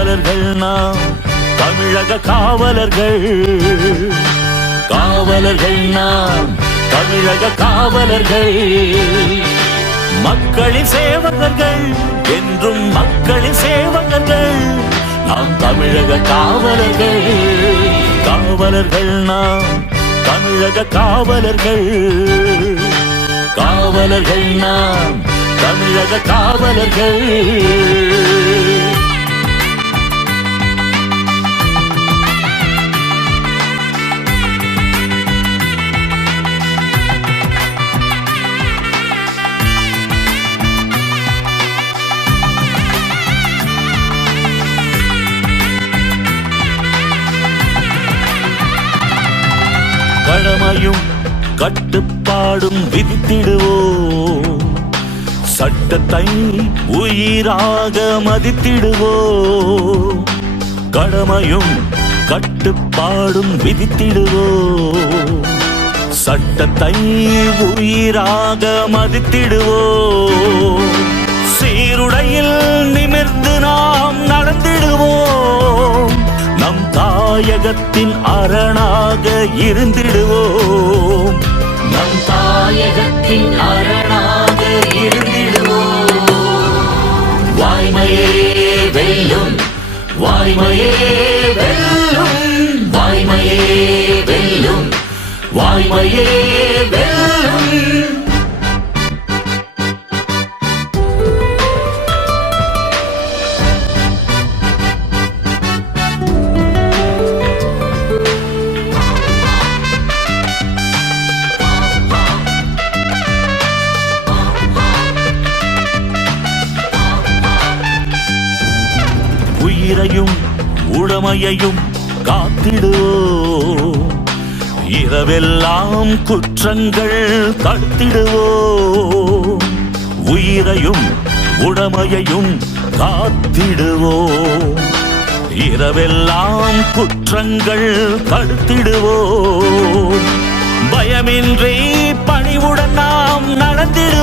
காவலர்கள் நாம் தமிழக காவலர்கள். காவலர்கள் நாம் தமிழக காவலர்கள். மக்களின் சேவகர்கள் என்றும் மக்களின் சேவகர்கள். நாம் தமிழக காவலர்கள். காவலர்கள் நாம் தமிழக காவலர்கள். காவலர்கள் நாம் தமிழக காவலர்கள். கடமையும் கட்டுப்பாடும் விதித்திடுவோம் சட்டத்தை உயிராக மதித்திடுவோம் கடமையும் கட்டுப்பாடும் விதித்திடுவோம் சட்டத்தை உயிராக மதித்திடுவோம் சீருடையில் நிமிர்ந்து நாம் நடந்திடுவோம். நம் தாயகத்தின் அரண இருந்திடுவோம். நம் தாயகத்தின் அரணாக இருந்திடுவோம். வாய்மையே வெல்லும் வாய்மையே வெல்லும் வாய்மையே வெல்லும் வாய்மையே உயிரையும் உடமையையும் காத்திடோ. இரவெல்லாம் குற்றங்கள் தடுத்திடுவோ உயிரையும் உடமையையும் காத்திடுவோ இரவெல்லாம் குற்றங்கள் தடுத்திடுவோ பயமின்றி பணிவுடன் நாம் நடந்திடு.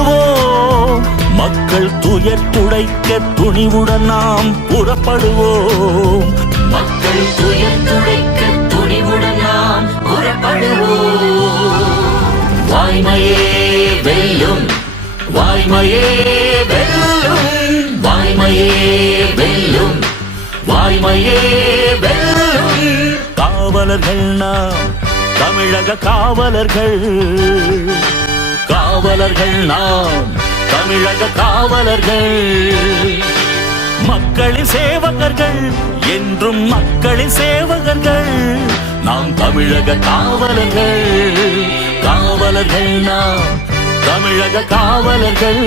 மக்கள் துயர் துடைக்க துணிவுடன் நாம் புறப்படுவோம். மக்கள் துயர் துடைக்க துணிவுடன் நாம் புறப்படுவோம். வாய்மையே வெல்லும் வாய்மையே வெல்லும் வாய்மையே வெல்லும் வாய்மையே வெல்லும். காவலர்கள் நாம் தமிழக காவலர்கள். காவலர்கள் நாம் தமிழக காவலர்கள் மக்களின் சேவகர்கள் என்றும் மக்களின் சேவகர்கள் நாம் தமிழக காவலர்கள் காவலர்கள் நாம் தமிழக காவலர்கள்.